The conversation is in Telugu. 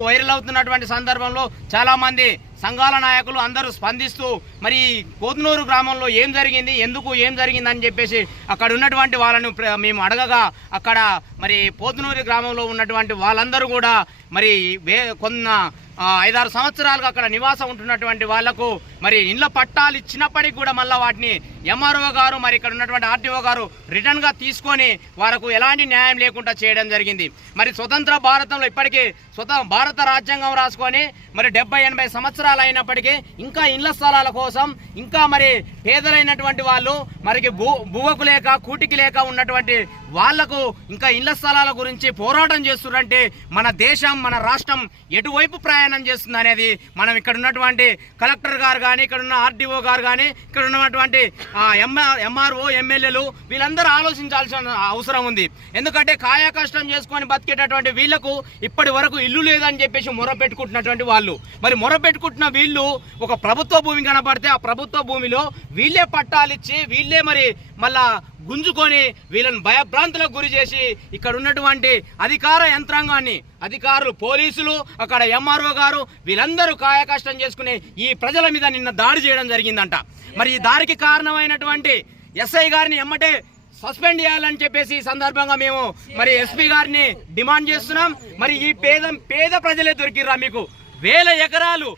వైరల్ అవుతున్నటువంటి సందర్భంలో చాలా మంది సంఘాల నాయకులు అందరూ స్పందిస్తూ మరి కోతునూరు గ్రామంలో ఏం జరిగింది ఎందుకు ఏం జరిగింది అని చెప్పేసి అక్కడ ఉన్నటువంటి వాళ్ళను మేము అడగగా అక్కడ మరి పోతునూరు గ్రామంలో ఉన్నటువంటి వాళ్ళందరూ కూడా మరి వే కొన్న ఐదారు సంవత్సరాలుగా అక్కడ నివాసం ఉంటున్నటువంటి వాళ్ళకు మరి ఇండ్ల పట్టాలు ఇచ్చినప్పటికీ కూడా మళ్ళీ వాటిని ఎంఆర్ఓ గారు మరి ఇక్కడ ఉన్నటువంటి ఆర్టీఓ గారు రిటర్న్గా తీసుకొని వారికి ఎలాంటి న్యాయం లేకుండా చేయడం జరిగింది. మరి స్వతంత్ర భారతంలో ఇప్పటికీ స్వత భారత రాజ్యాంగం రాసుకొని మరి డెబ్బై ఎనభై సంవత్సరాలు అయినప్పటికీ ఇంకా ఇండ్ల స్థలాల కోసం ఇంకా మరి పేదలైనటువంటి వాళ్ళు మరికి భూ భూవకు లేక కూటికి లేక ఉన్నటువంటి వాళ్ళకు ఇంకా ఇళ్ళ స్థలాల గురించి పోరాటం చేస్తున్నారంటే మన దేశం మన రాష్ట్రం ఎటువైపు ప్రయాణం చేస్తుంది అనేది మనం ఇక్కడ ఉన్నటువంటి కలెక్టర్ గారు కానీ ఇక్కడ ఉన్న ఆర్డీఓ గారు కానీ ఇక్కడ ఉన్నటువంటి ఎంఆర్ ఎంఆర్ఓ ఎమ్మెల్యేలు వీళ్ళందరూ ఆలోచించాల్సిన అవసరం ఉంది. ఎందుకంటే కాయా కష్టం చేసుకొని బతికేటటువంటి వీళ్ళకు ఇప్పటి వరకు ఇల్లు లేదని చెప్పేసి మొర పెట్టుకుంటున్నటువంటి వాళ్ళు. మరి మొర పెట్టుకుంటున్న వీళ్ళు ఒక ప్రభుత్వ భూమి కనపడితే ఆ ప్రభుత్వ భూమిలో వీళ్ళే పట్టాలిచ్చి వీళ్ళే మరి మళ్ళా గుంజుకొని వీళ్ళని భయభ్రాంతులకు గురి చేసి ఇక్కడ ఉన్నటువంటి అధికార యంత్రాంగాన్ని అధికారులు పోలీసులు అక్కడ ఎంఆర్ఓ గారు వీళ్ళందరూ కాయకష్టం చేసుకుని ఈ ప్రజల మీద నిన్న దాడి చేయడం జరిగిందంట. మరి ఈ దారికి కారణమైనటువంటి ఎస్ఐ గారిని ఎమ్మటే సస్పెండ్ చేయాలని చెప్పేసి ఈ సందర్భంగా మేము మరి ఎస్పీ గారిని డిమాండ్ చేస్తున్నాం. మరి ఈ పేద పేద ప్రజలే దొరికిర్రా మీకు. వేల ఎకరాలు